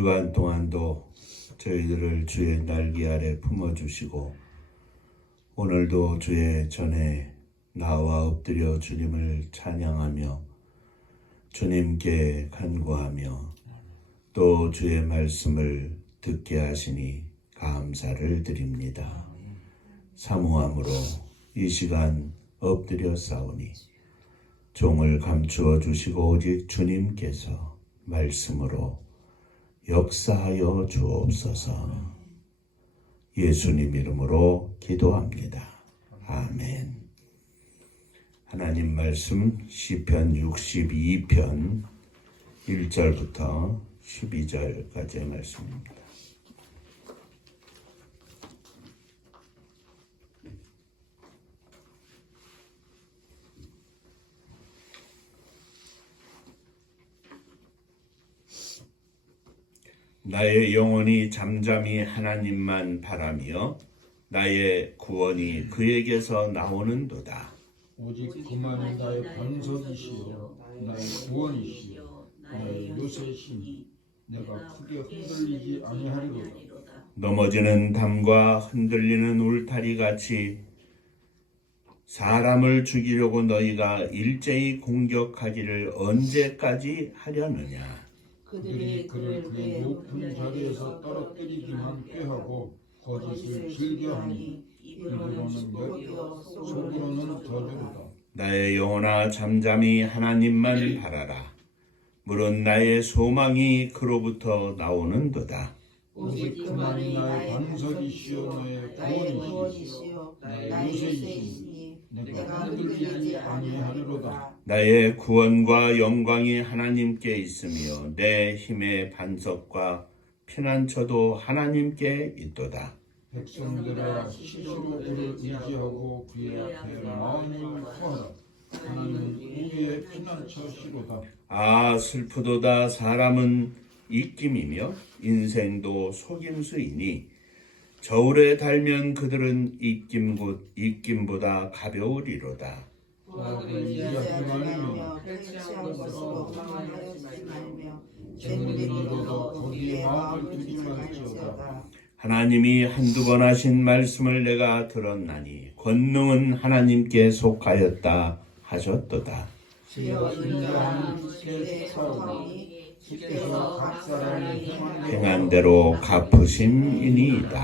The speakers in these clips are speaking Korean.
주간 동안도 저희들을 주의 날개 아래 품어주시고 오늘도 주의 전에 나와 엎드려 주님을 찬양하며 주님께 간구하며 또 주의 말씀을 듣게 하시니 감사를 드립니다. 사모함으로 이 시간 엎드려 싸우니 종을 감추어 주시고 오직 주님께서 말씀으로 역사하여 주옵소서. 예수님 이름으로 기도합니다. 아멘. 하나님 말씀 시편 62편 1절부터 12절까지의 말씀입니다. 나의 영혼이 잠잠히 하나님만 바라며 나의 구원이 그에게서 나오는도다. 오직 그만이 나의 반석이시요 나의 구원이시요 나의 요새시니 내가 크게 흔들리지 아니하리로다. 넘어지는 담과 흔들리는 울타리 같이 사람을 죽이려고 너희가 일제히 공격하기를 언제까지 하려느냐. 그들이 그를 그의 높은 자리에서 떨어뜨리기만 꾀하고 거짓을 즐겨하니 입으로는 먹여 속으로는 저주로다. 나의 영혼아 잠잠히 하나님만 바라라. 물은 나의 소망이 그로부터 나오는도다. 오직 그만이 나의 반석이시요 나의 구원이시요 나의 요새이시니 내가 흔들리지 아니하리로다. 나의 구원과 영광이 하나님께 있으며 내 힘의 반석과 피난처도 하나님께 있도다. 백성들아 스스로 그를 의지하고 그의 앞에 마음을 구하라. 하나님은 우리의 피난처시로다. 아 슬프도다. 사람은 입김이며 인생도 속임수이니 저울에 달면 그들은 입김보다 가벼우리로다. 부하들은 이해하지 말며 배치한 것으로 방황하지 말며 재물이 이루어도 거기에 마음을 두지 말지어다. 하나님이 한두 번 하신 말씀을 내가 들었나니 권능은 하나님께 속하였다 하셨도다. 주여 인자하는 주께 사오니 주께서 각 사람이 행한 대로 갚으심이니이다.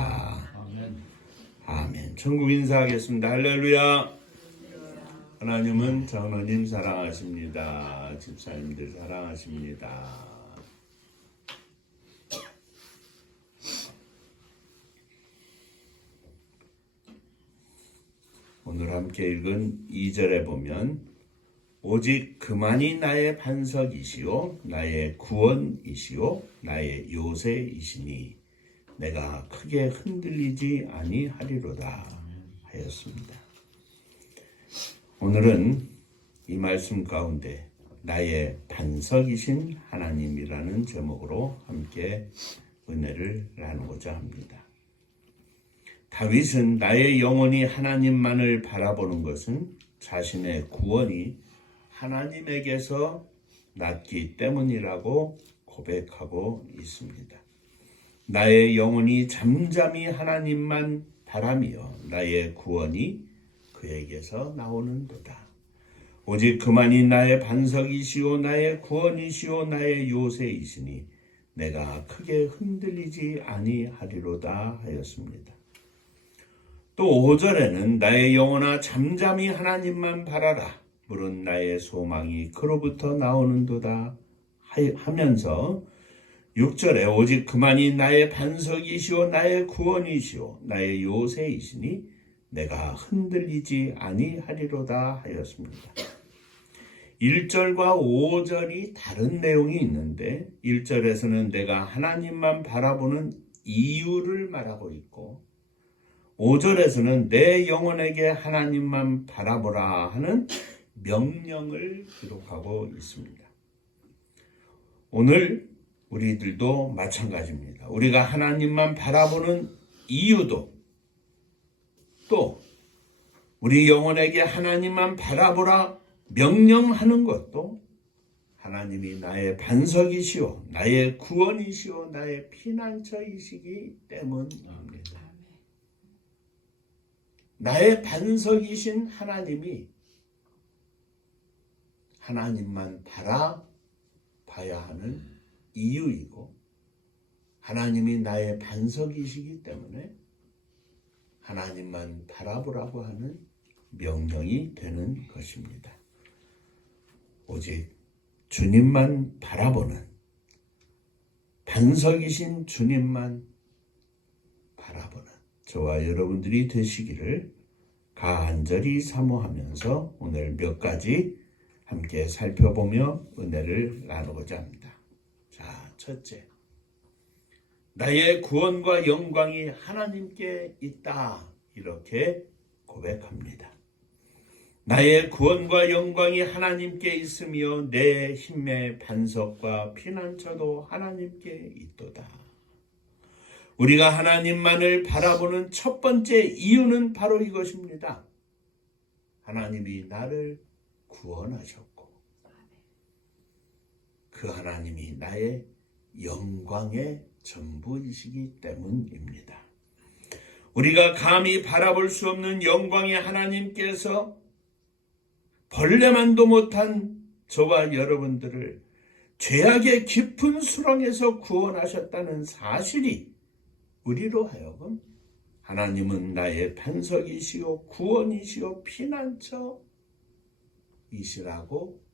아멘. 아멘. 천국 인사하겠습니다. 할렐루야. 하나님은 장로님 사랑하십니다. 집사님들 사랑하십니다. 오늘 함께 읽은 2절에 보면 오직 그만이 나의 반석이시요 나의 구원이시요 나의 요새이시니 내가 크게 흔들리지 아니하리로다 하였습니다. 오늘은 이 말씀 가운데 나의 반석이신 하나님이라는 제목으로 함께 은혜를 나누고자 합니다. 다윗은 나의 영혼이 하나님만을 바라보는 것은 자신의 구원이 하나님에게서 났기 때문이라고 고백하고 있습니다. 나의 영혼이 잠잠히 하나님만 바라며 나의 구원이 그에게서 나오는도다. 오직 그만이 나의 반석이시오 나의 구원이시오 나의 요새이시니 내가 크게 흔들리지 아니하리로다 하였습니다. 또 5절에는 나의 영혼아 잠잠히 하나님만 바라라. 물은 나의 소망이 그로부터 나오는도다 하면서 6절에 오직 그만이 나의 반석이시오 나의 구원이시오 나의 요새이시니 내가 흔들리지 아니하리로다 하였습니다. 1절과 5절이 다른 내용이 있는데 1절에서는 내가 하나님만 바라보는 이유를 말하고 있고 5절에서는 내 영혼에게 하나님만 바라보라 하는 명령을 기록하고 있습니다. 오늘 우리들도 마찬가지입니다. 우리가 하나님만 바라보는 이유도 또 우리 영혼에게 하나님만 바라보라 명령하는 것도 하나님이 나의 반석이시오, 나의 구원이시오, 나의 피난처이시기 때문입니다. 나의 반석이신 하나님이 하나님만 바라봐야 하는 이유이고, 하나님이 나의 반석이시기 때문에 하나님만 바라보라고 하는 명령이 되는 것입니다. 오직 주님만 바라보는, 반석이신 주님만 바라보는 저와 여러분들이 되시기를 간절히 사모하면서 오늘 몇 가지 함께 살펴보며 은혜를 나누고자 합니다. 자, 첫째, 나의 구원과 영광이 하나님께 있다, 이렇게 고백합니다. 나의 구원과 영광이 하나님께 있으며 내 힘의 반석과 피난처도 하나님께 있도다. 우리가 하나님만을 바라보는 첫 번째 이유는 바로 이것입니다. 하나님이 나를 구원하셨고 그 하나님이 나의 영광의 전부이시기 때문입니다. 우리가 감히 바라볼 수 없는 영광의 하나님께서 벌레만도 못한 저와 여러분들을 죄악의 깊은 수렁에서 구원하셨다는 사실이 우리로 하여금 하나님은 나의 반석이시오, 구원이시오, 피난처이시라고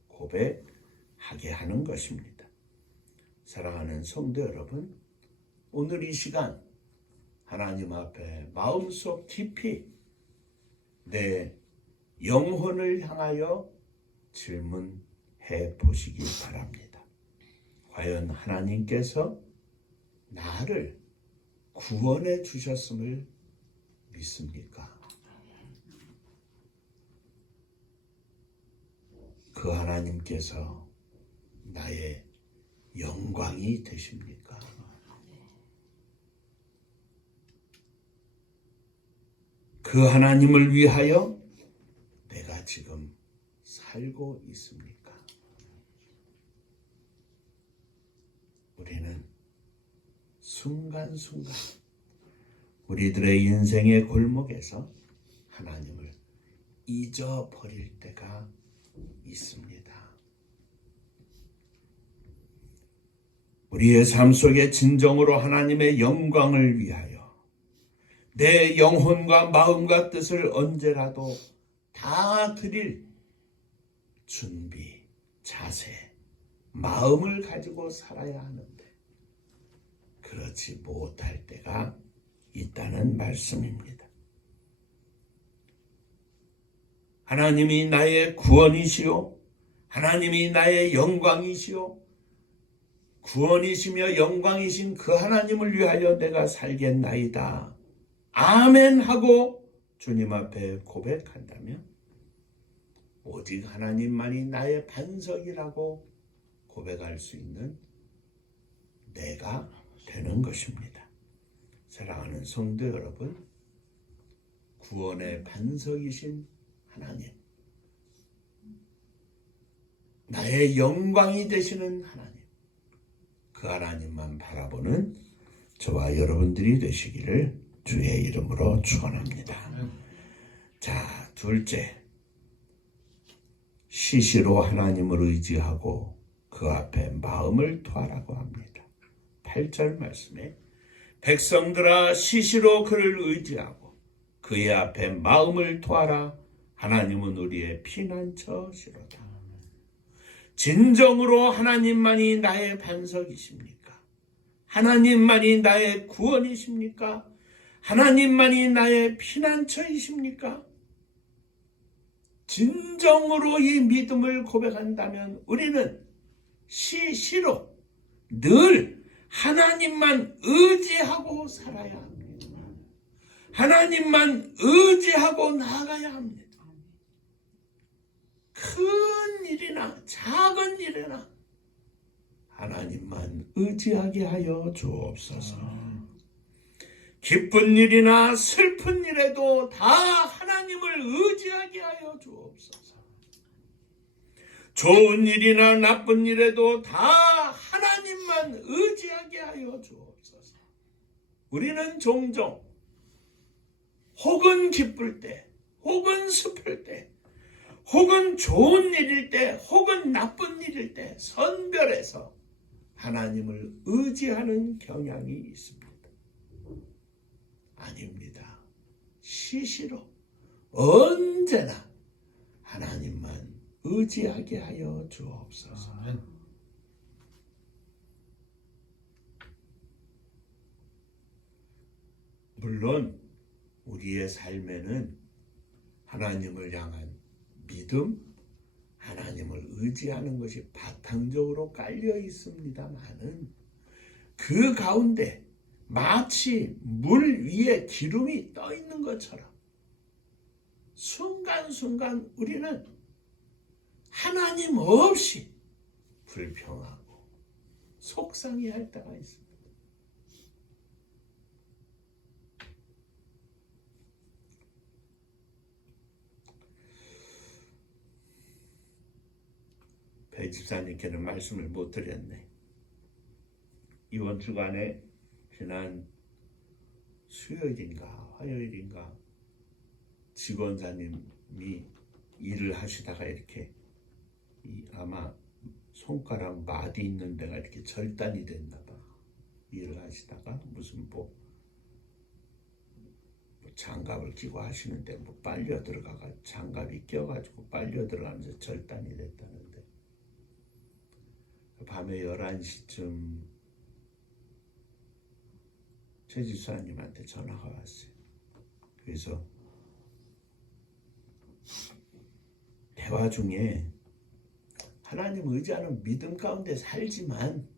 고백하게 하는 것입니다. 사랑하는 성도 여러분, 오늘 이 시간 하나님 앞에 마음속 깊이 내 영혼을 향하여 질문해 보시기 바랍니다. 과연 하나님께서 나를 구원해 주셨음을 믿습니까? 그 하나님께서 나의 영광이 되십니까? 그 하나님을 위하여 내가 지금 살고 있습니까? 우리는 순간순간 우리들의 인생의 골목에서 하나님을 잊어버릴 때가 있습니다. 우리의 삶 속에 진정으로 하나님의 영광을 위하여 내 영혼과 마음과 뜻을 언제라도 다 드릴 준비, 자세, 마음을 가지고 살아야 하는데 그렇지 못할 때가 있다는 말씀입니다. 하나님이 나의 구원이시오, 하나님이 나의 영광이시오, 구원이시며 영광이신 그 하나님을 위하여 내가 살겠나이다, 아멘 하고 주님 앞에 고백한다면 오직 하나님만이 나의 반석이라고 고백할 수 있는 내가 되는 것입니다. 사랑하는 성도 여러분, 구원의 반석이신 하나님, 나의 영광이 되시는 하나님, 그 하나님만 바라보는 저와 여러분들이 되시기를 주의 이름으로 축원합니다. 자, 둘째, 시시로 하나님을 의지하고 그 앞에 마음을 토하라고 합니다. 8절 말씀에 백성들아 시시로 그를 의지하고 그의 앞에 마음을 토하라. 하나님은 우리의 피난처시로다. 진정으로 하나님만이 나의 반석이십니까? 하나님만이 나의 구원이십니까? 하나님만이 나의 피난처이십니까? 진정으로 이 믿음을 고백한다면 우리는 시시로 늘 하나님만 의지하고 살아야 합니다. 하나님만 의지하고 나아가야 합니다. 큰 일이나 작은 일이나 하나님만 의지하게 하여 주옵소서. 기쁜 일이나 슬픈 일에도 다 하나님을 의지하게 하여 주옵소서. 좋은 일이나 나쁜 일에도 다 하나님만 의지하게 하여 주옵소서. 우리는 종종 혹은 기쁠 때, 혹은 슬플 때, 혹은 좋은 일일 때, 혹은 나쁜 일일 때 선별해서 하나님을 의지하는 경향이 있습니다. 아닙니다. 시시로 언제나 하나님만 의지하게 하여 주옵소서. 물론 우리의 삶에는 하나님을 향한 믿음, 하나님을 의지하는 것이 바탕적으로 깔려 있습니다만은 그 가운데 마치 물 위에 기름이 떠 있는 것처럼 순간순간 우리는 하나님 없이 불평하고 속상해할 때가 있습니다. 배 집사님께는 말씀을 못 드렸네. 이번 주간에 지난 수요일인가 화요일인가 직원사님이 일을 하시다가 이렇게 아마 손가락 마디 있는 데가 이렇게 절단이 됐나 봐. 일을 하시다가 무슨 장갑을 끼고 하시는데 빨려 들어가가 장갑이 껴가지고 빨려 들어가면서 절단이 됐다는데 밤에 11시쯤 최 집사님한테 전화가 왔어요. 그래서 대화 중에 하나님 의지하는 믿음 가운데 살지만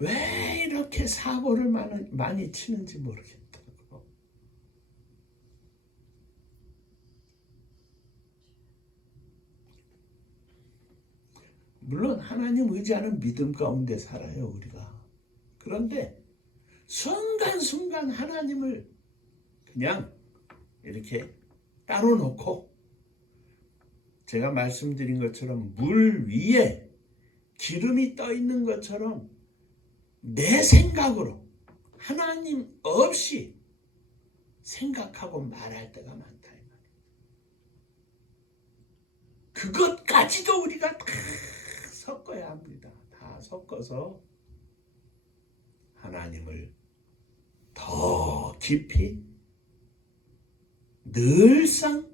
왜 이렇게 사고를 많이 치는지 모르겠다고. 물론 하나님 의지하는 믿음 가운데 살아요 우리가. 그런데 순간순간 하나님을 그냥 이렇게 따로 놓고 제가 말씀드린 것처럼 물 위에 기름이 떠 있는 것처럼 내 생각으로 하나님 없이 생각하고 말할 때가 많다. 그것까지도 우리가 다 섞어야 합니다. 다 섞어서 하나님을 더 깊이 늘상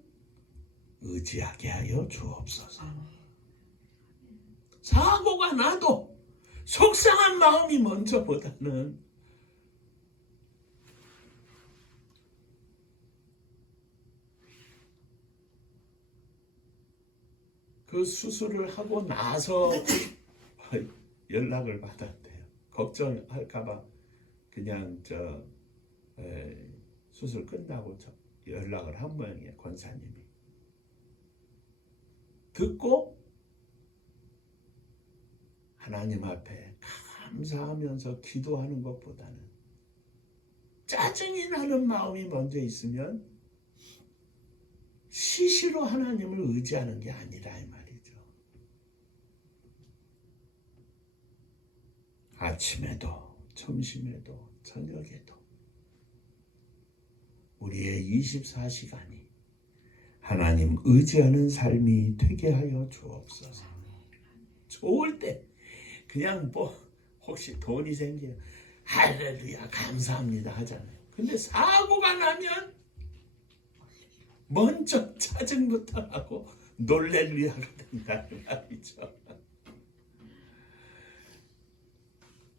의지하게 하여 주옵소서. 사고가 나도 속상한 마음이 먼저보다는 그 수술을 하고 나서 연락을 받았대요. 걱정할까봐 그냥 수술 끝나고 연락을 한 모양이에요. 권사님이. 듣고 하나님 앞에 감사하면서 기도하는 것보다는 짜증이 나는 마음이 먼저 있으면 시시로 하나님을 의지하는 게 아니라 이 말이죠. 아침에도 점심에도 저녁에도 우리의 24시간이 하나님 의지하는 삶이 되게 하여 주옵소서. 좋을 때 그냥 혹시 돈이 생기면 할렐루야 감사합니다 하잖아요. 근데 사고가 나면 먼저 짜증부터 하고 놀렐루야가 된다 말이죠.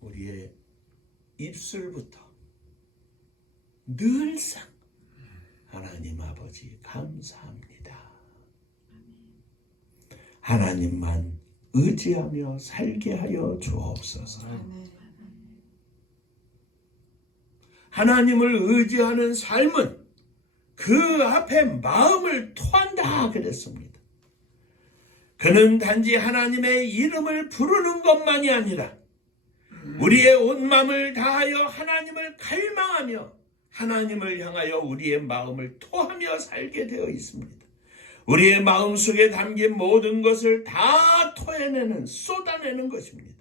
우리의 입술부터 늘상 하나님 아버지 감사합니다. 하나님만 의지하며 살게 하여 주옵소서. 하나님을 의지하는 삶은 그 앞에 마음을 토한다 그랬습니다. 그는 단지 하나님의 이름을 부르는 것만이 아니라 우리의 온 마음을 다하여 하나님을 갈망하며 하나님을 향하여 우리의 마음을 토하며 살게 되어 있습니다. 우리의 마음속에 담긴 모든 것을 다 토해내는, 쏟아내는 것입니다.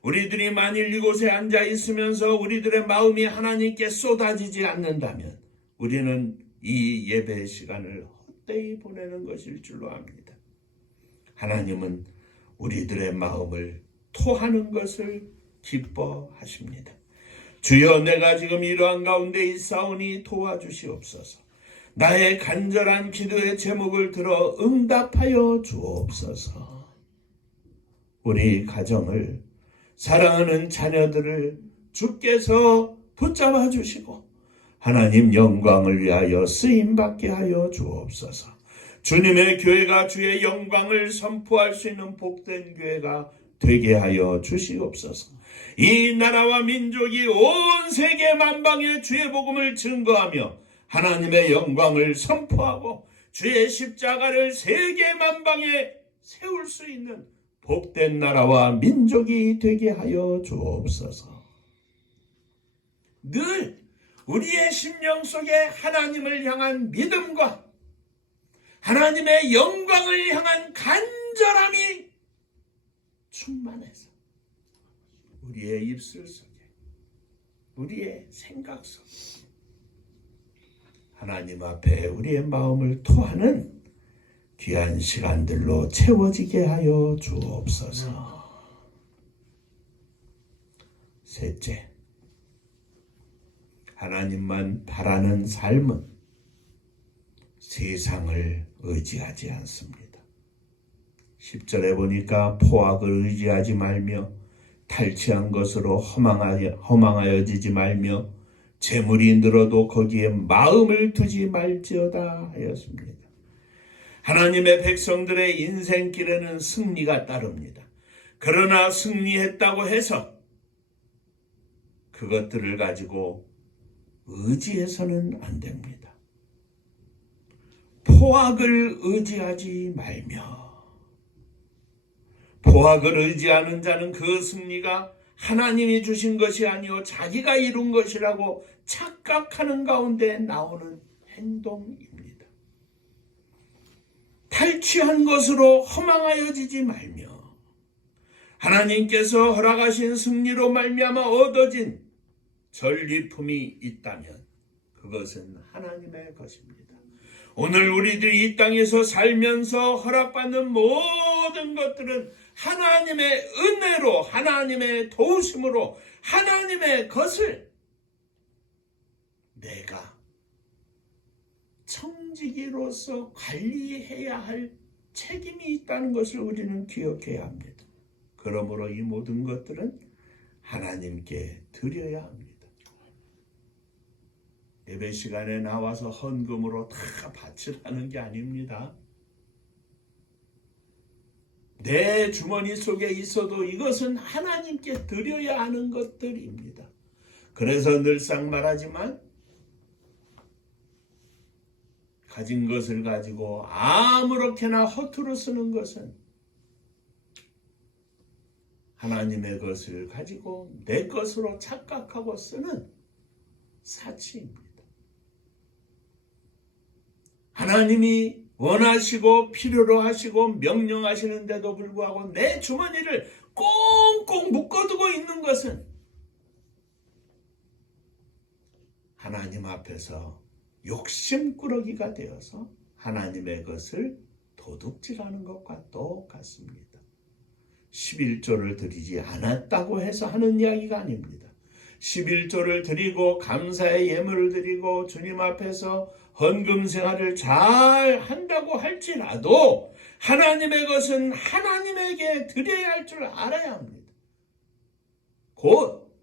우리들이 만일 이곳에 앉아 있으면서 우리들의 마음이 하나님께 쏟아지지 않는다면 우리는 이 예배 시간을 헛되이 보내는 것일 줄로 압니다. 하나님은 우리들의 마음을 토하는 것을 기뻐하십니다. 주여, 내가 지금 이러한 가운데 있사오니 도와주시옵소서. 나의 간절한 기도의 제목을 들어 응답하여 주옵소서. 우리 가정을, 사랑하는 자녀들을 주께서 붙잡아 주시고 하나님 영광을 위하여 쓰임받게 하여 주옵소서. 주님의 교회가 주의 영광을 선포할 수 있는 복된 교회가 되게 하여 주시옵소서. 이 나라와 민족이 온 세계 만방에 주의 복음을 증거하며 하나님의 영광을 선포하고 주의 십자가를 세계 만방에 세울 수 있는 복된 나라와 민족이 되게 하여 주옵소서. 늘 우리의 심령 속에 하나님을 향한 믿음과 하나님의 영광을 향한 간절함이 충만해서 우리의 입술 속에, 우리의 생각 속에 하나님 앞에 우리의 마음을 토하는 귀한 시간들로 채워지게 하여 주옵소서. 셋째, 하나님만 바라는 삶은 세상을 의지하지 않습니다. 10절에 보니까 포악을 의지하지 말며 탈취한 것으로 허망하여지지 말며 재물이 늘어도 거기에 마음을 두지 말지어다 하였습니다. 하나님의 백성들의 인생길에는 승리가 따릅니다. 그러나 승리했다고 해서 그것들을 가지고 의지해서는 안 됩니다. 포악을 의지하지 말며, 포악을 의지하는 자는 그 승리가 하나님이 주신 것이 아니요 자기가 이룬 것이라고 착각하는 가운데 나오는 행동입니다. 탈취한 것으로 허망하여지지 말며 하나님께서 허락하신 승리로 말미암아 얻어진 전리품이 있다면 그것은 하나님의 것입니다. 오늘 우리들이 이 땅에서 살면서 허락받는 모든 것들은 하나님의 은혜로, 하나님의 도우심으로 하나님의 것을 내가 청지기로서 관리해야 할 책임이 있다는 것을 우리는 기억해야 합니다. 그러므로 이 모든 것들은 하나님께 드려야 합니다. 예배 시간에 나와서 헌금으로 다 바치라는 게 아닙니다. 내 주머니 속에 있어도 이것은 하나님께 드려야 하는 것들입니다. 그래서 늘상 말하지만 가진 것을 가지고 아무렇게나 허투루 쓰는 것은 하나님의 것을 가지고 내 것으로 착각하고 쓰는 사치입니다. 하나님이 원하시고 필요로 하시고 명령하시는데도 불구하고 내 주머니를 꽁꽁 묶어두고 있는 것은 하나님 앞에서 욕심꾸러기가 되어서 하나님의 것을 도둑질하는 것과 똑같습니다. 11조를 드리지 않았다고 해서 하는 이야기가 아닙니다. 11조를 드리고 감사의 예물을 드리고 주님 앞에서 헌금 생활을 잘 한다고 할지라도 하나님의 것은 하나님에게 드려야 할 줄 알아야 합니다. 곧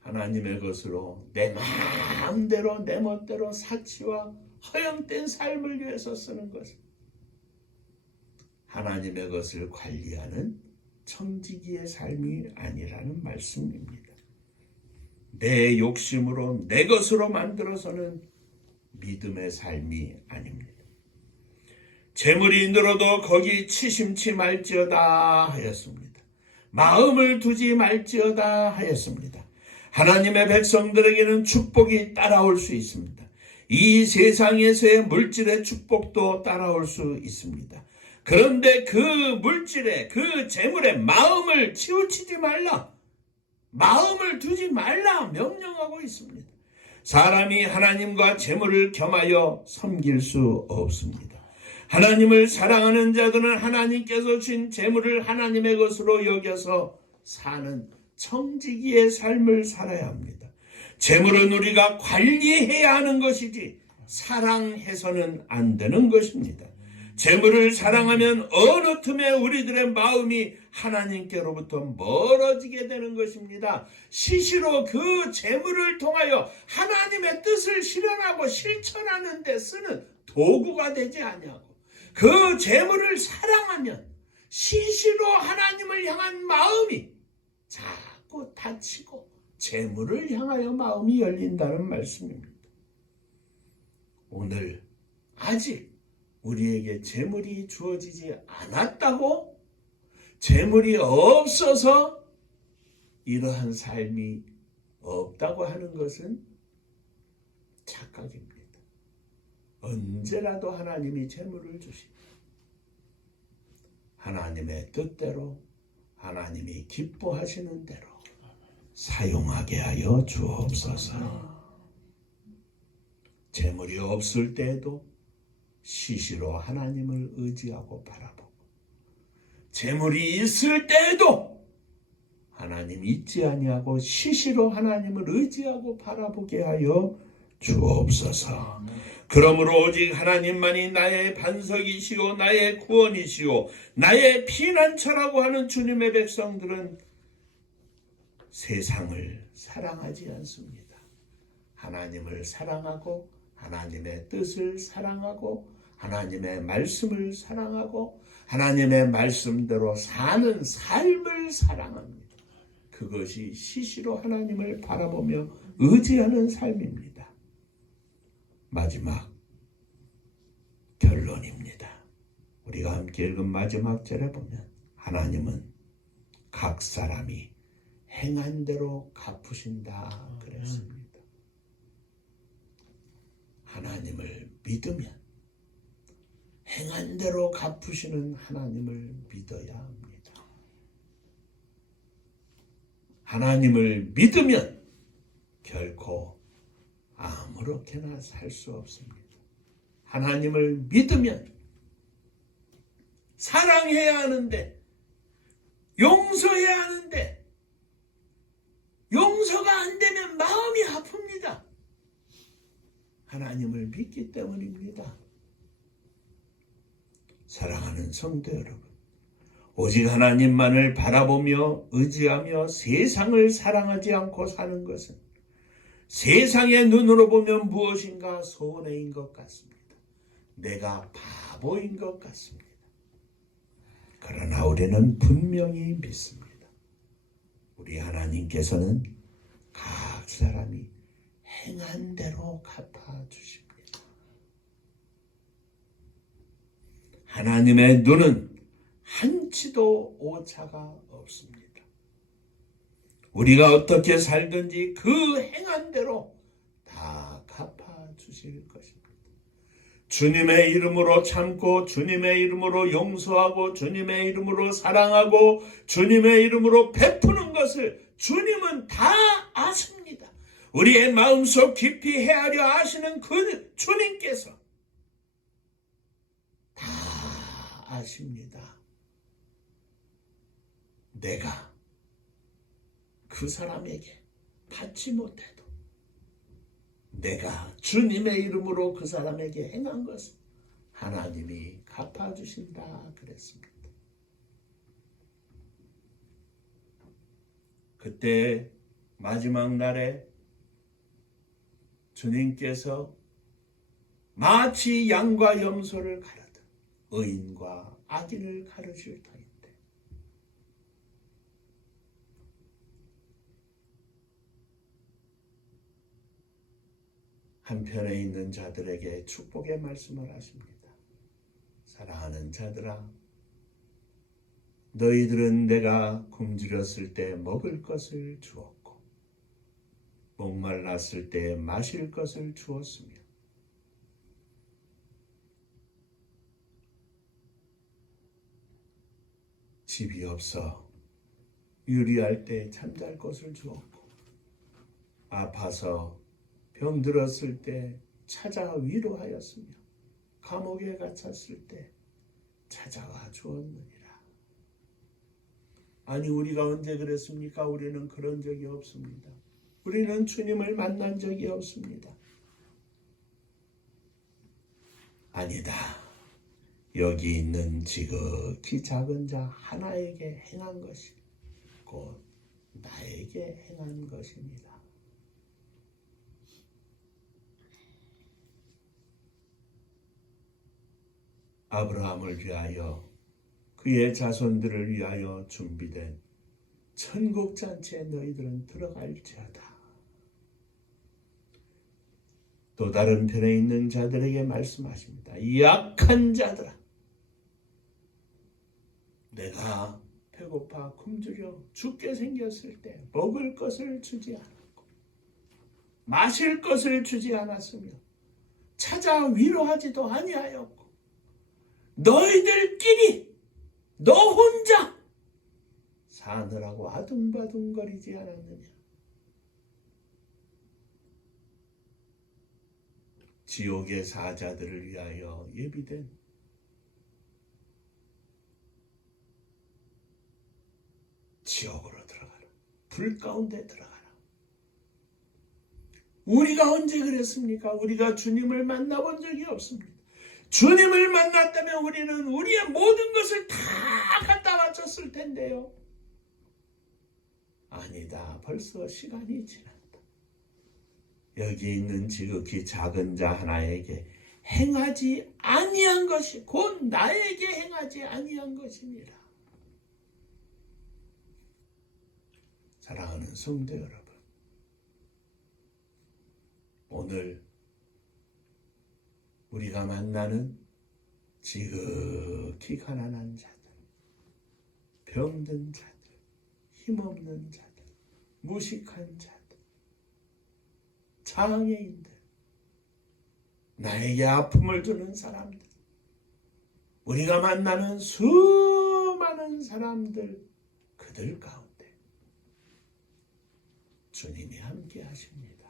하나님의 것으로 내 마음대로 내 멋대로 사치와 허영된 삶을 위해서 쓰는 것은 하나님의 것을 관리하는 청지기의 삶이 아니라는 말씀입니다. 내 욕심으로 내 것으로 만들어서는 믿음의 삶이 아닙니다. 재물이 늘어도 거기 치심치 말지어다 하였습니다. 마음을 두지 말지어다 하였습니다. 하나님의 백성들에게는 축복이 따라올 수 있습니다. 이 세상에서의 물질의 축복도 따라올 수 있습니다. 그런데 그 물질에, 그 재물에 마음을 치우치지 말라, 마음을 두지 말라 명령하고 있습니다. 사람이 하나님과 재물을 겸하여 섬길 수 없습니다. 하나님을 사랑하는 자들은 하나님께서 주신 재물을 하나님의 것으로 여겨서 사는 청지기의 삶을 살아야 합니다. 재물은 우리가 관리해야 하는 것이지 사랑해서는 안 되는 것입니다. 재물을 사랑하면 어느 틈에 우리들의 마음이 하나님께로부터 멀어지게 되는 것입니다. 시시로 그 재물을 통하여 하나님의 뜻을 실현하고 실천하는 데 쓰는 도구가 되지 아니하고, 그 재물을 사랑하면 시시로 하나님을 향한 마음이 자꾸 닫히고 재물을 향하여 마음이 열린다는 말씀입니다. 오늘 아직 우리에게 재물이 주어지지 않았다고, 재물이 없어서 이러한 삶이 없다고 하는 것은 착각입니다. 언제라도 하나님이 재물을 주십니다. 하나님의 뜻대로, 하나님이 기뻐하시는 대로 사용하게 하여 주옵소서. 재물이 없을 때에도 시시로 하나님을 의지하고 바라보고, 재물이 있을 때에도 하나님 잊지 아니하고 시시로 하나님을 의지하고 바라보게 하여 주옵소서. 그러므로 오직 하나님만이 나의 반석이시오, 나의 구원이시오, 나의 피난처라고 하는 주님의 백성들은 세상을 사랑하지 않습니다. 하나님을 사랑하고 하나님의 뜻을 사랑하고 하나님의 말씀을 사랑하고 하나님의 말씀대로 사는 삶을 사랑합니다. 그것이 시시로 하나님을 바라보며 의지하는 삶입니다. 마지막 결론입니다. 우리가 함께 읽은 마지막 절에 보면 하나님은 각 사람이 행한 대로 갚으신다 그랬습니다. 하나님을 믿으면 행한 대로 갚으시는 하나님을 믿어야 합니다. 하나님을 믿으면 결코 아무렇게나 살 수 없습니다. 하나님을 믿으면 사랑해야 하는데, 용서해야 하는데 용서가 안 되면 마음이 아픕니다. 하나님을 믿기 때문입니다. 사랑하는 성도 여러분, 오직 하나님만을 바라보며 의지하며 세상을 사랑하지 않고 사는 것은 세상의 눈으로 보면 무엇인가 손해인 것 같습니다. 내가 바보인 것 같습니다. 그러나 우리는 분명히 믿습니다. 우리 하나님께서는 각 사람이 행한 대로 갚아주십니다. 하나님의 눈은 한치도 오차가 없습니다. 우리가 어떻게 살든지 그 행한 대로 다 갚아주실 것입니다. 주님의 이름으로 참고, 주님의 이름으로 용서하고, 주님의 이름으로 사랑하고, 주님의 이름으로 베푸는 것을 주님은 다 아십니다. 우리의 마음속 깊이 헤아려 아시는 그 주님께서 다 아십니다. 내가 그 사람에게 받지 못해도 내가 주님의 이름으로 그 사람에게 행한 것을 하나님이 갚아주신다 그랬습니다. 그때 마지막 날에 주님께서 마치 양과 염소를 가르듯 의인과 악인을 가르칠 터인데, 한편에 있는 자들에게 축복의 말씀을 하십니다. 사랑하는 자들아, 너희들은 내가 굶주렸을 때 먹을 것을 주었고 목말랐을 때 마실 것을 주었으며 집이 없어 유리할 때 잠잘 것을 주었고 아파서 병들었을 때 찾아 위로하였으며 감옥에 갇혔을 때 찾아와 주었느니라. 아니 우리가 언제 그랬습니까? 우리는 그런 적이 없습니다. 우리는 주님을 만난 적이 없습니다. 아니다. 여기 있는 지극히 작은 자 하나에게 행한 것이 곧 나에게 행한 것입니다. 아브라함을 위하여 그의 자손들을 위하여 준비된 천국 잔치에 너희들은 들어갈지어다. 또 다른 편에 있는 자들에게 말씀하십니다. 약한 자들아, 내가 배고파 굶주려 죽게 생겼을 때 먹을 것을 주지 않았고 마실 것을 주지 않았으며 찾아 위로하지도 아니하였고 너희들끼리 너 혼자 사느라고 아둥바둥거리지 않았느냐. 지옥의 사자들을 위하여 예비된 지옥으로 들어가라. 불 가운데 들어가라. 우리가 언제 그랬습니까? 우리가 주님을 만나본 적이 없습니다. 주님을 만났다면 우리는 우리의 모든 것을 다 갖다 바쳤을 텐데요. 아니다. 벌써 시간이 지났다. 여기 있는 지극히 작은 자 하나에게 행하지 아니한 것이 곧 나에게 행하지 아니한 것이니라. 사랑하는 성도 여러분, 오늘 우리가 만나는 지극히 가난한 자들, 병든 자들, 힘없는 자들, 무식한 자들, 장애인들, 나에게 아픔을 주는 사람들, 우리가 만나는 수많은 사람들, 그들 가운데 주님이 함께 하십니다.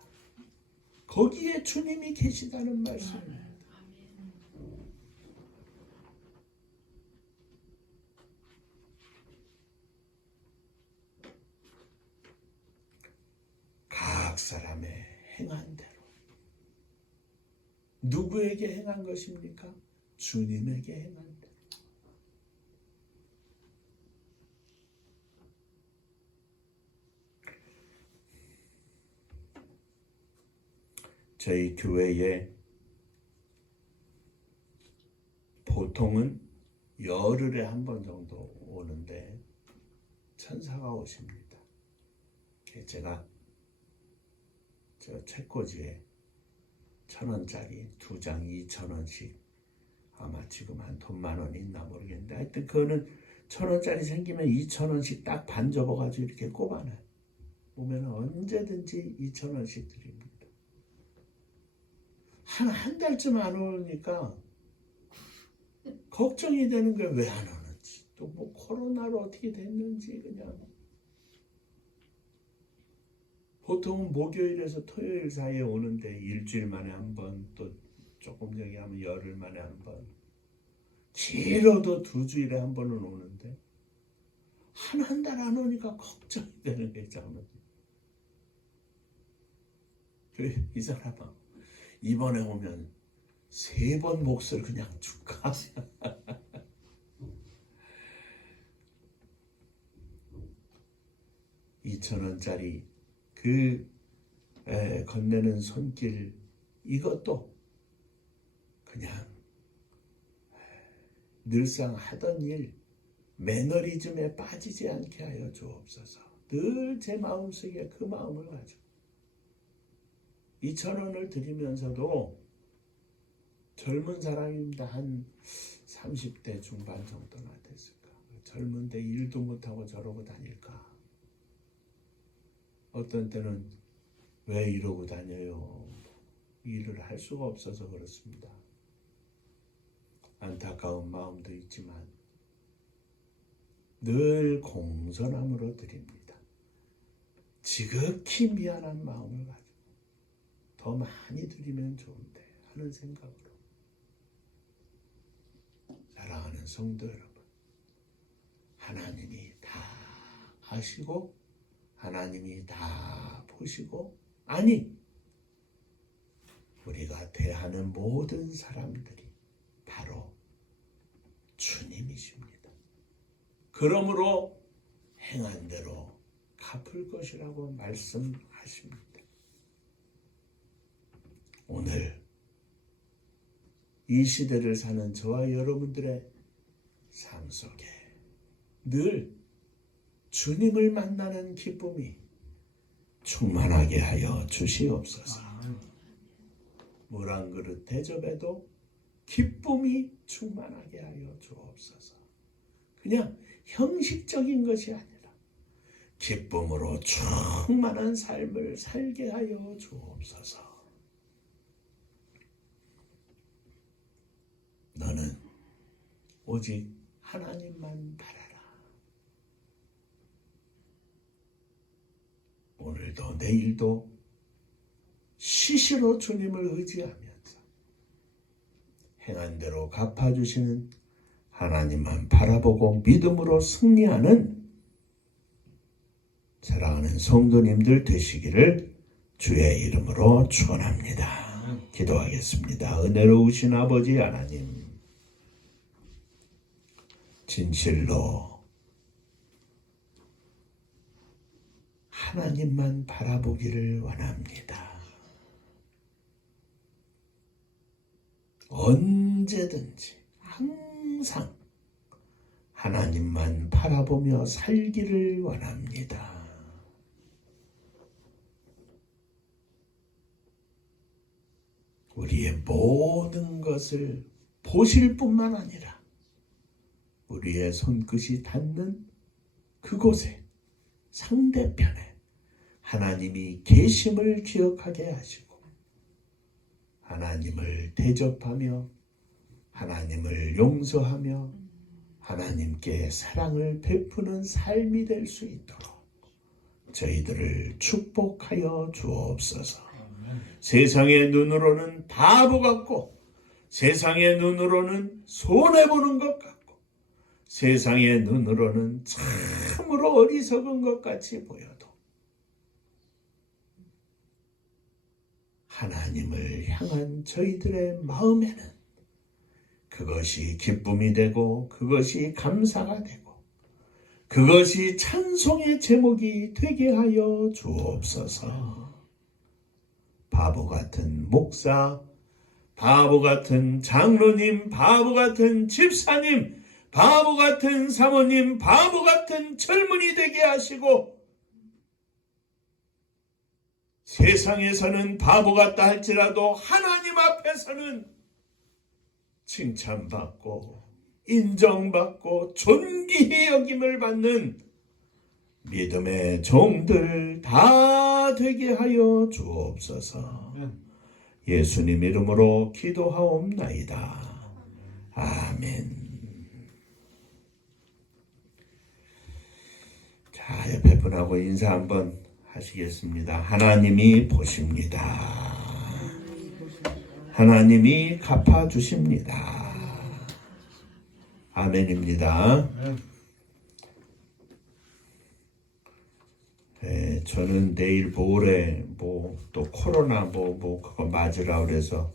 거기에 주님이 계시다는 말씀입니다. 각 사람의 행한 대로. 누구에게 행한 것입니까? 주님에게 행한 대로. 저희 교회에 보통은 열흘에 한 번 정도 오는데 천사가 오십니다. 제가 저 책꽂이에 1,000원짜리 2장 2,000원씩 아마 지금 한 돈 10,000원 있나 모르겠는데 하여튼 그거는 1,000원짜리 생기면 2,000원씩 딱 반 접어가지고 이렇게 꼽아놔요. 오면 언제든지 2,000원씩 드립니다. 한 달쯤 안 오니까 걱정이 되는 거예요. 왜 안 오는지. 또 뭐 코로나로 어떻게 됐는지 그냥. 보통은 목요일에서 토요일 사이에 오는데 일주일 만에 한 번, 또 조금 저기 하면 열흘 만에 한 번. 길어도 2주일에 한 번은 오는데 한 달 안 오니까 걱정이 되는 게 저는. 이 사람아, 이번에 오면 3번 몫을 그냥 줄까? 2,000원짜리 그 건네는 손길, 이것도 그냥 늘상 하던 일, 매너리즘에 빠지지 않게 하여 주옵소서. 늘 제 마음속에 그 마음을 가지고 2,000원을 드리면서도 젊은 사람입니다. 한 30대 중반 정도나 됐을까. 젊은데 일도 못하고 저러고 다닐까? 어떤 때는 왜 이러고 다녀요? 일을 할 수가 없어서 그렇습니다. 안타까운 마음도 있지만 늘 공손함으로 드립니다. 지극히 미안한 마음을 가지고 더 많이 드리면 좋은데 하는 생각으로. 사랑하는 성도 여러분, 하나님이 다 아시고 하나님이 다 보시고, 아니, 우리가 대하는 모든 사람들이 바로 주님이십니다. 그러므로 행한 대로 갚을 것이라고 말씀하십니다. 오늘 이 시대를 사는 저와 여러분들의 삶 속에 늘 주님을 만나는 기쁨이 충만하게 하여 주시옵소서. 물 한 그릇 대접에도 기쁨이 충만하게 하여 주옵소서. 그냥 형식적인 것이 아니라 기쁨으로 충만한 삶을 살게 하여 주옵소서. 너는 오직 하나님만 바라라. 오늘도 내일도 시시로 주님을 의지하면서 행한 대로 갚아주시는 하나님만 바라보고 믿음으로 승리하는 사랑하는 성도님들 되시기를 주의 이름으로 축원합니다. 기도하겠습니다. 은혜로우신 아버지 하나님, 진실로 하나님만 바라보기를 원합니다. 언제든지 항상 하나님만 바라보며 살기를 원합니다. 우리의 모든 것을 보실 뿐만 아니라 우리의 손끝이 닿는 그곳에 상대편에 하나님이 계심을 기억하게 하시고 하나님을 대접하며 하나님을 용서하며 하나님께 사랑을 베푸는 삶이 될 수 있도록 저희들을 축복하여 주옵소서. 세상의 눈으로는 바보 같고 세상의 눈으로는 손해보는 것 같고 세상의 눈으로는 참으로 어리석은 것 같이 보여도 하나님을 향한 저희들의 마음에는 그것이 기쁨이 되고 그것이 감사가 되고 그것이 찬송의 제목이 되게 하여 주옵소서. 바보 같은 목사, 바보 같은 장로님, 바보 같은 집사님, 바보 같은 사모님, 바보 같은 젊은이 되게 하시고 세상에서는 바보 같다 할지라도 하나님 앞에서는 칭찬받고 인정받고 존귀히 여김을 받는 믿음의 종들 다 되게 하여 주옵소서. 예수님 이름으로 기도하옵나이다. 아멘. 자, 옆에 분하고 인사 한번 하시겠습니다. 하나님이 보십니다. 하나님이 갚아주십니다. 아멘입니다. 네, 저는 내일 모레 또 코로나 그거 맞으라 그래서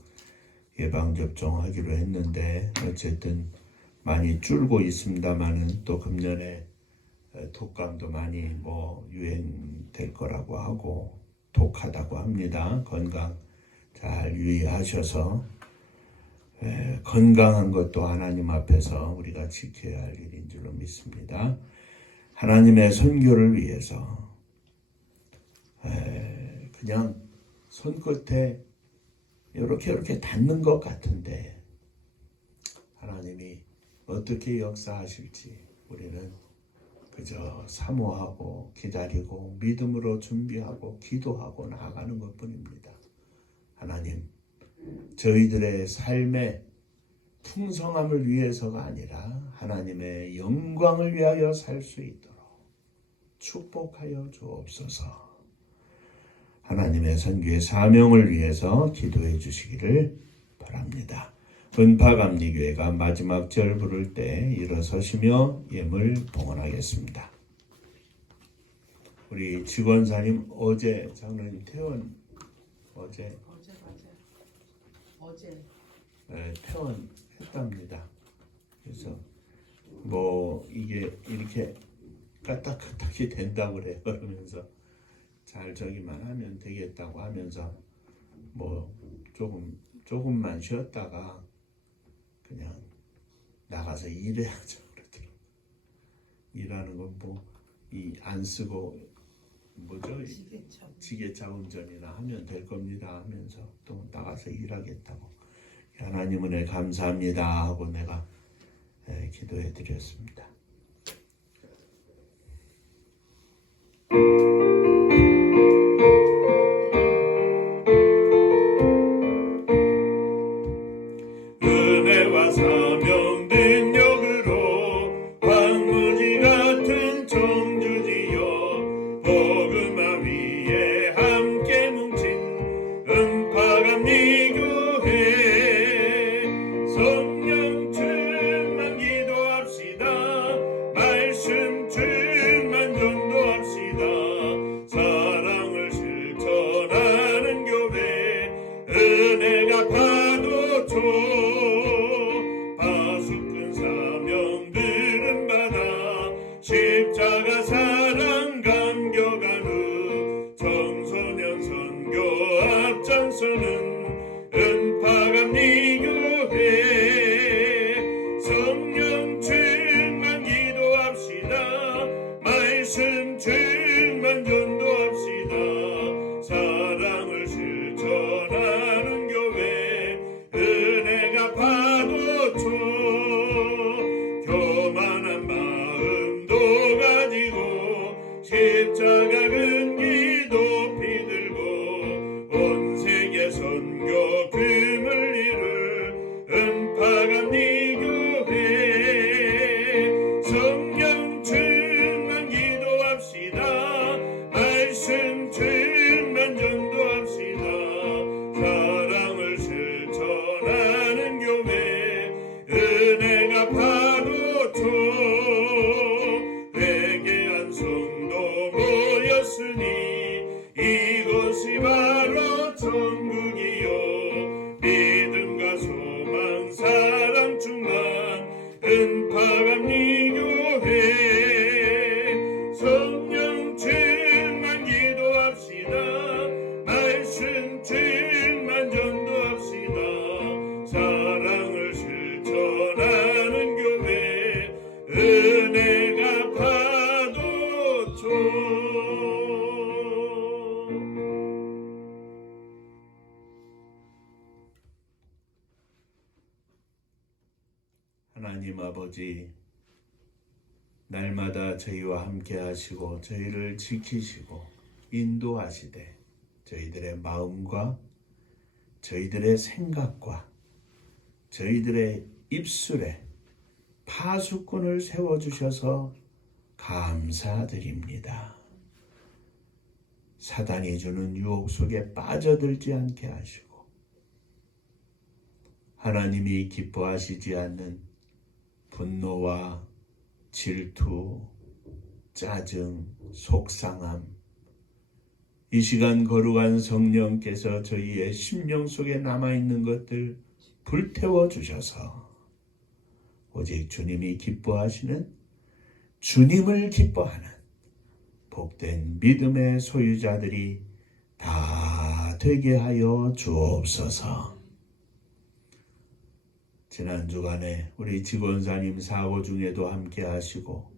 예방접종 하기로 했는데 어쨌든 많이 줄고 있습니다만은 또 금년에 독감도 많이 유행될 거라고 하고 독하다고 합니다. 건강 잘 유의하셔서 건강한 것도 하나님 앞에서 우리가 지켜야 할 일인 줄로 믿습니다. 하나님의 선교를 위해서 그냥 손끝에 이렇게 닿는 것 같은데 하나님이 어떻게 역사하실지 우리는 그저 사모하고 기다리고 믿음으로 준비하고 기도하고 나아가는 것뿐입니다. 하나님, 저희들의 삶의 풍성함을 위해서가 아니라 하나님의 영광을 위하여 살 수 있도록 축복하여 주옵소서. 하나님의 선교의 사명을 위해서 기도해 주시기를 바랍니다. 은파감리교회가 마지막 절 부를 때 일어서시며 예물 봉헌하겠습니다. 우리 직원사님 어제 장로님 어제 퇴원했답니다. 그래서 뭐 이게 이렇게 까딱까딱이 된다고 그래요. 그러면서 잘 저기만 하면 되겠다고 하면서 뭐 조금만 쉬었다가 그냥 나가서 일해야죠 그러더라고요. 일하는 건 뭐 이 안 쓰고 뭐죠? 지게차 운전이나 하면 될 겁니다 하면서 또 나가서 일하겠다고. 하나님 은혜 감사합니다 하고 내가 기도해 드렸습니다. 은혜와 사명 능력으로 황무지 같은 청주지여 복음화 위에 함께 뭉친 은파감리교회 성령 충만 기도합시다. 말씀 충만 전도합시다. 사랑을 실천하는 교회 은혜가 파도쳐 파수꾼 사명들은 받아 십자가 사랑 감격한 후 청소년 선교 앞장서는 은파감리교회 성령 충만 기도합시다. 말씀 충만 전도합시다. 사랑을 실천하는 교회 은혜가 파도쳐 교만한 마음도 가지고 십자가 근기 높이 들고 온 세계 선교 금을 이룰 은파감리교회 성령 충만 기도합시다. 말씀 충만 전도합시다. 사랑을 실천하는 교회 은혜가 파도쳐 회개한 성도 모였으니 이곳이 바로 천국이요 믿음과 소망 사랑 충만 은파감리교회 성령 충만 기도합시다. 말씀 충만 전도합시다. 사랑을 실천하는 교회 은혜가 파도쳐 하나님 아버지, 날마다 저희와 함께 하시고 저희를 지키시고 인도하시되 저희들의 마음과 저희들의 생각과 저희들의 입술에 파수꾼을 세워주셔서 감사드립니다. 사단이 주는 유혹 속에 빠져들지 않게 하시고 하나님이 기뻐하시지 않는 분노와 질투, 짜증, 속상함, 이 시간 거룩한 성령께서 저희의 심령 속에 남아있는 것들 불태워 주셔서 오직 주님이 기뻐하시는, 주님을 기뻐하는 복된 믿음의 소유자들이 다 되게 하여 주옵소서. 지난 주간에 우리 직원사님 사고 중에도 함께 하시고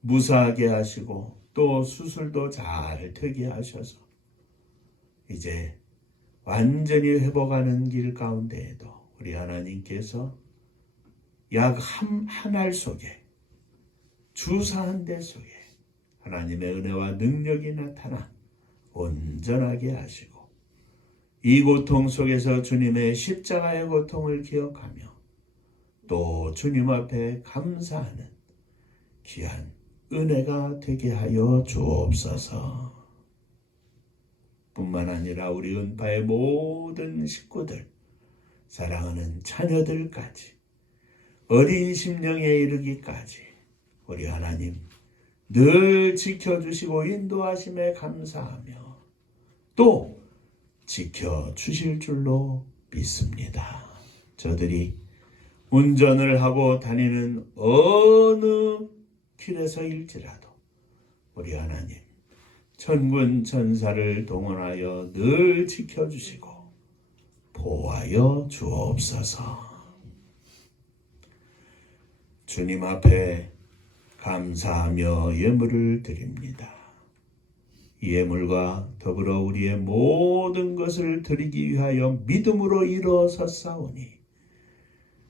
무사하게 하시고 또 수술도 잘 되게 하셔서 이제 완전히 회복하는 길 가운데에도 우리 하나님께서 약 한 알 속에 주사한 데 속에 하나님의 은혜와 능력이 나타나 온전하게 하시고 이 고통 속에서 주님의 십자가의 고통을 기억하며 또 주님 앞에 감사하는 귀한 은혜가 되게 하여 주옵소서. 뿐만 아니라 우리 은파의 모든 식구들, 사랑하는 자녀들까지 어린 심령에 이르기까지 우리 하나님 늘 지켜주시고 인도하심에 감사하며 또 지켜주실 줄로 믿습니다. 저들이 운전을 하고 다니는 어느 길에서일지라도 우리 하나님 천군 천사를 동원하여 늘 지켜주시고 보호하여 주옵소서. 주님 앞에 감사하며 예물을 드립니다. 이 예물과 더불어 우리의 모든 것을 드리기 위하여 믿음으로 일어섰사오니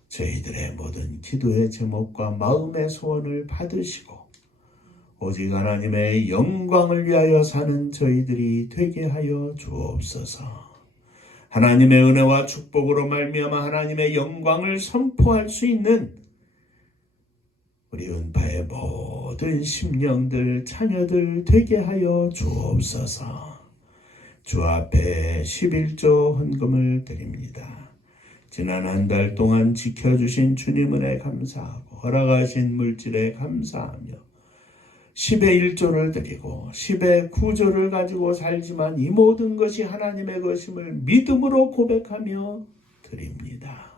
저희들의 모든 기도의 제목과 마음의 소원을 받으시고 오직 하나님의 영광을 위하여 사는 저희들이 되게 하여 주옵소서. 하나님의 은혜와 축복으로 말미암아 하나님의 영광을 선포할 수 있는 우리 은파의 모든 심령들, 자녀들 되게 하여 주옵소서. 주 앞에 11조 헌금을 드립니다. 지난 한 달 동안 지켜주신 주님 은혜 감사하고 허락하신 물질에 감사하며 10의 1조를 드리고 10의 9조를 가지고 살지만 이 모든 것이 하나님의 것임을 믿음으로 고백하며 드립니다.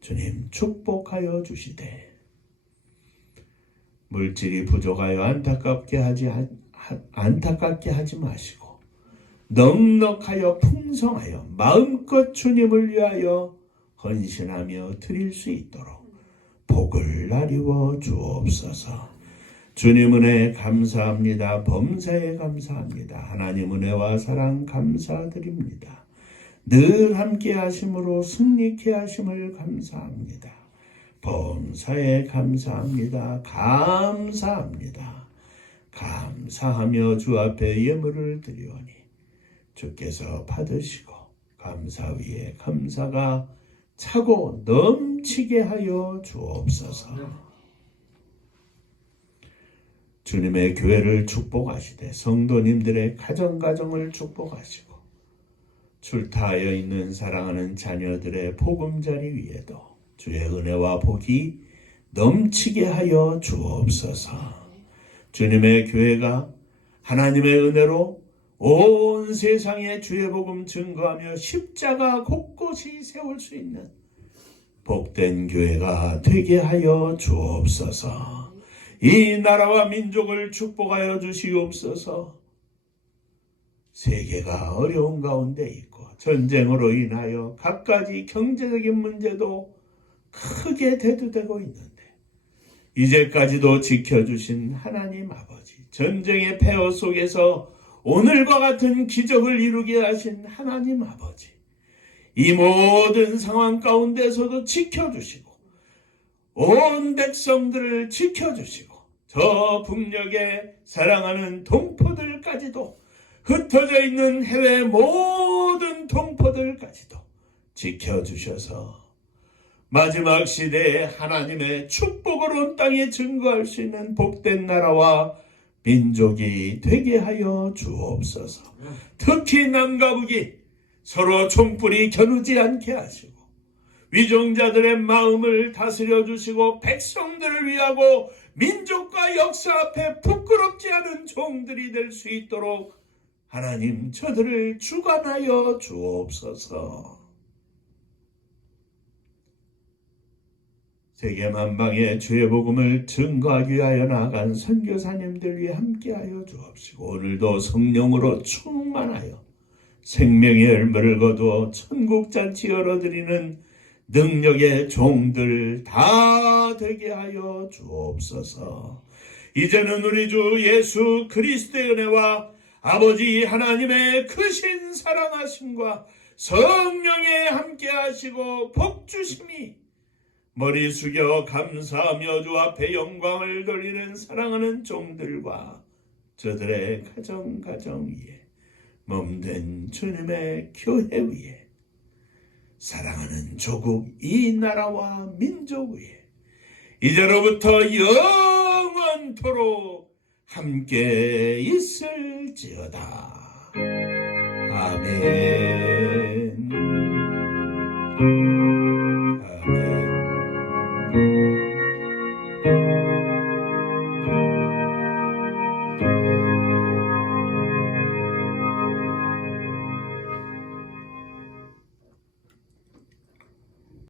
주님 축복하여 주시되 물질이 부족하여 안타깝게 하지 마시고 넉넉하여 풍성하여 마음껏 주님을 위하여 헌신하며 드릴 수 있도록 복을 나리워 주옵소서. 주님 은혜 감사합니다. 범사에 감사합니다. 하나님 은혜와 사랑 감사드립니다. 늘 함께 하심으로 승리케 하심을 감사합니다. 범사에 감사합니다. 감사합니다. 감사하며 주 앞에 예물을 드리오니 주께서 받으시고 감사 위에 감사가 차고 넘치게 하여 주옵소서. 주님의 교회를 축복하시되 성도님들의 가정을 축복하시고 출타하여 있는 사랑하는 자녀들의 보금자리 위에도 주의 은혜와 복이 넘치게 하여 주옵소서. 주님의 교회가 하나님의 은혜로 온 세상에 주의 복음 증거하며 십자가 곳곳이 세울 수 있는 복된 교회가 되게 하여 주옵소서. 이 나라와 민족을 축복하여 주시옵소서. 세계가 어려운 가운데 있고 전쟁으로 인하여 갖가지 경제적인 문제도 크게 대두되고 있는데 이제까지도 지켜주신 하나님 아버지, 전쟁의 폐허 속에서 오늘과 같은 기적을 이루게 하신 하나님 아버지, 이 모든 상황 가운데서도 지켜주시고 온 백성들을 지켜주시고 저 북녘에 사랑하는 동포들까지도 흩어져 있는 해외 모든 동포들까지도 지켜주셔서 마지막 시대에 하나님의 축복을 온 땅에 증거할 수 있는 복된 나라와 민족이 되게 하여 주옵소서. 특히 남과 북이 서로 총불이 겨누지 않게 하시고 위종자들의 마음을 다스려 주시고 백성들을 위하고 민족과 역사 앞에 부끄럽지 않은 종들이 될 수 있도록 하나님 저들을 주관하여 주옵소서. 세계 만방에 주의 복음을 증거하기 위하여 나아간 선교사님들 위해 함께하여 주옵시고 오늘도 성령으로 충만하여 생명의 열매를 거두어 천국잔치 열어드리는 능력의 종들 다 되게 하여 주옵소서. 이제는 우리 주 예수 그리스도의 은혜와 아버지 하나님의 크신 사랑하심과 성령의 함께하시고 복주심이 머리 숙여 감사하며 주 앞에 영광을 돌리는 사랑하는 종들과 저들의 가정 위에 몸된 주님의 교회 위에 사랑하는 조국 이 나라와 민족 위에 이제로부터 영원토록 함께 있을지어다. 아멘.